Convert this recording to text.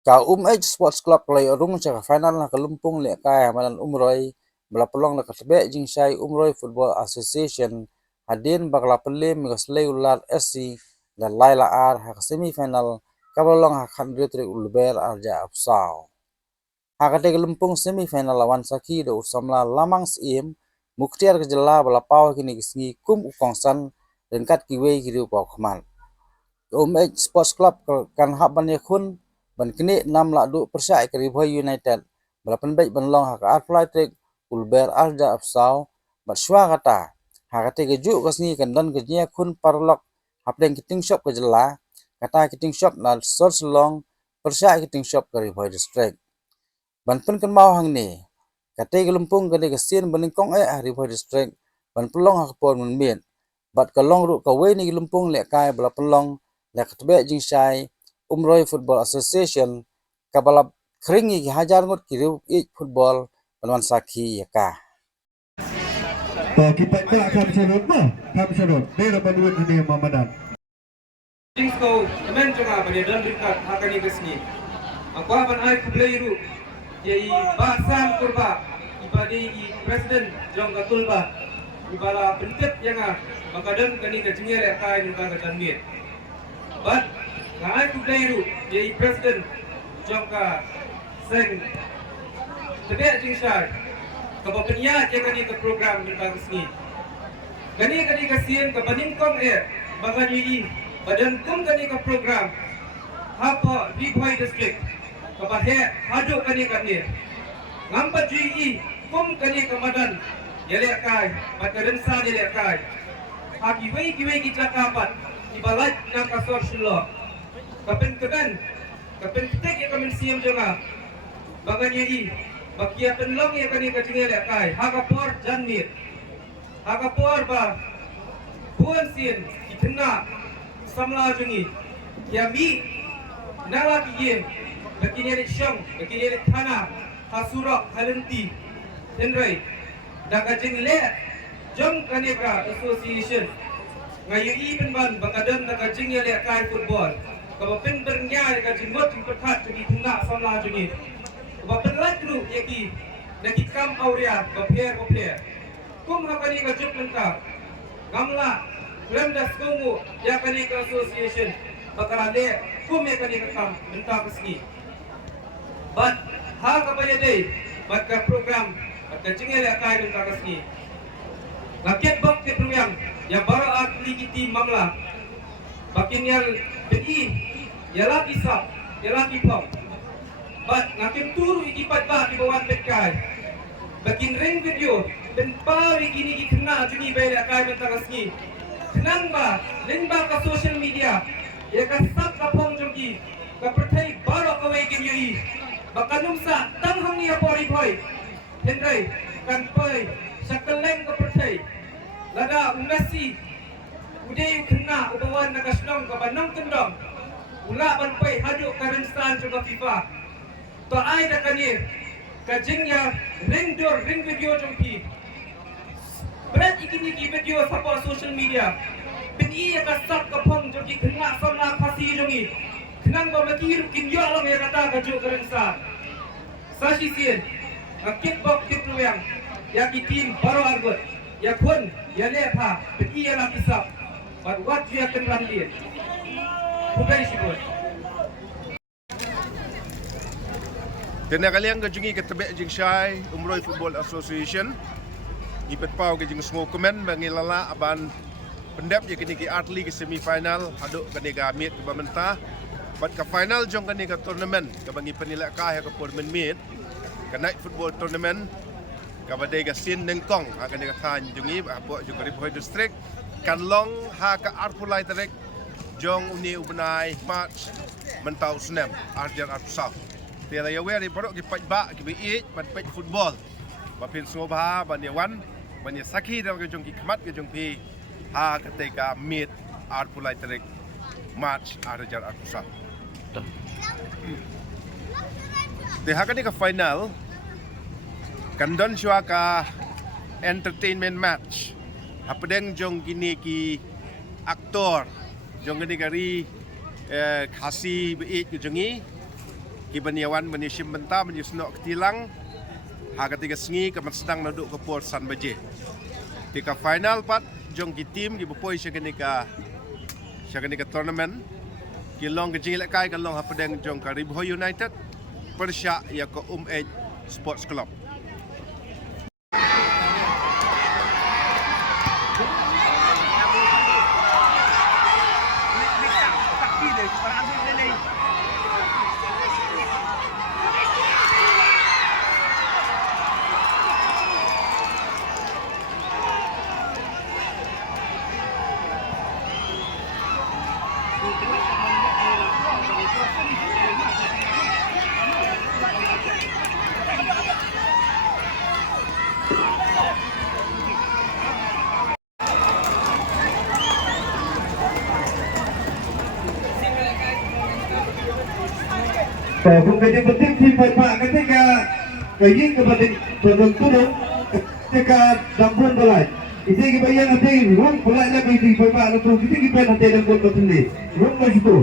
Ka H Sports Club play rung cha final na kalumpung le ka manan umroi belapelong na katbe jing sai umroi Football Association hadin bakla pelim migaslei ulat SC dan Laila R ha semi final kabalong ha khandre tri ulber arja afsao ha kate kalumpung semi final lawan saki do usamla lamang sim muktiar kejela belapau kini kisngi kum ukongsan dan kat kiwei kiri upau khaman H Sports Club kan hak ban yakun ban kini 6 persai kari Boy United balapan baik ban long hak fly trick ulber arja afsau bat shwa kata hakate keju kasni kan dan kejnya kun parlok hapdeng kiting shop ke jela kata kiting shop na sol long persai kiting shop kari Boy district ban pen kan mau hang ni kate gelumpung kade kesin baningkong hari Boy district ban pelong hak pon men bat kalong ru kawe ni gelumpung le kai bala pelong le katbe jing sai Umroi Football Association kabalap keringi ki hajar ngot kiriu ik football panwan saki yaka. Kita tak akan serut mah, akan serut. Dia dapat duit ini Mamadan. Kau teman cuma pada dan dekat akan ikasni. Aku akan ai kubleiru. Jadi bahasan kurba ibadi presiden jong katulba ibala pentet yang maka dan kani kecingnya lekai nuka ketanmir. But ngai kubleiru jadi presiden jong ka seng tebek jingsai kabapenya yang kani ke program nuka kesni. Kani kasihan kebaningkong bagan yi badan kum kani ke program apa di Boy district kapahe hadu kani ngampat yi kum kani ke madan yale kai mataran sa yale kai haki wei kita kapat ibalat nak kasor sulo kapen ketek yang kami siam juga bagan yi bakia penlong yang kani ke tinggal kai hakapor janmir hakapor ba buan sin itna samla jungi ya mi nala kiyen begini ni syong begini ni thana hasurak halenti tenrai daga jingle jong kaneka association ngayu ibn ban bakadan daga jingle le kai football kabapen bernya daga jingot perkat di tuna samla jungi kabapen latru yaki naki kam auria baper kum hakani ka juk lengkap gamla Lemdas Kongo ya kani ke association bakalale kum ya kani ke kam minta keski but ha ka bayade bat ka program bat ka cingel ya kai minta keski laket bok ke program ya bara atli kiti mamla bakin yal bi ya lagi sap ya lagi pop but ngakim turu ikipat ba di bawah tekai bakin ring video dan pawi kini kena juni bayar kai minta keski Kenang ba, ling ba ka social media, ya ka sab ka pong jogi, ka perthai baro ka wei kim yui, bakanum sa tang hang niya pori boy, hendrai kan pai sakaleng ka perthai, lada ungasi, udai kena ubawan na kasnong ka banong kendong, ula ban pai hadu karensan juga FIFA, to ai da kanir, ka jingya ring video jongpi. Berat ikini ki video sapa social media. Bin iya ka sab ka pong jogi kena samla khasi jogi. Kenang ba matir kin yo long ya kata ka jo karensa. Sashi sien. Akit bok kit luang. Ya ki team baro argot. Ya kun ya lepa bin iya la kisap. But what we akan randin. Bukan sibut. Tena kalian kejungi ke tebek jing syai Umroi Football Association. Ipet pau ke jing semua komen bangi lala aban pendap je kini ki atli ke semi final haduk kini ke amit ke mentah bat ke final jong kini ke tournament ke bangi penilai kah ke tournament mit ke night football tournament ke badai ke sin nengkong kini ke tan jungi apa juga di Boy district kan long ha ke arpulai terek jong uni ubnai match mentau senem arjar arpusau tiada ya weri porok ki pajba ki bi bat paj football bapin soba banyawan banyak saki dalam kejong ki kemat kejong pi ha ketika meet art pulai terik match arjar arpusau te ha ke final kandon syua ka entertainment match hapedeng jong gini ki aktor jong gini kari khasi bi kejongi Kibaniawan menyusim benta menyusnok ketilang. Harga tiga sengi kemat sedang naduk ke Port San Baje. Tika final pat jong ki tim ki bopoi syaganika tournament. Ki long ke jingilek kai kan long hapadeng jong ka Ribho United. Persya ya ke Edge Sports Club. Kung penting tim Pak ketika ingin kepada turun ketika dampuan balai. Itu kita yang nanti ruang balai lagi di Pak atau kita nanti dampuan betul ruang masih tu.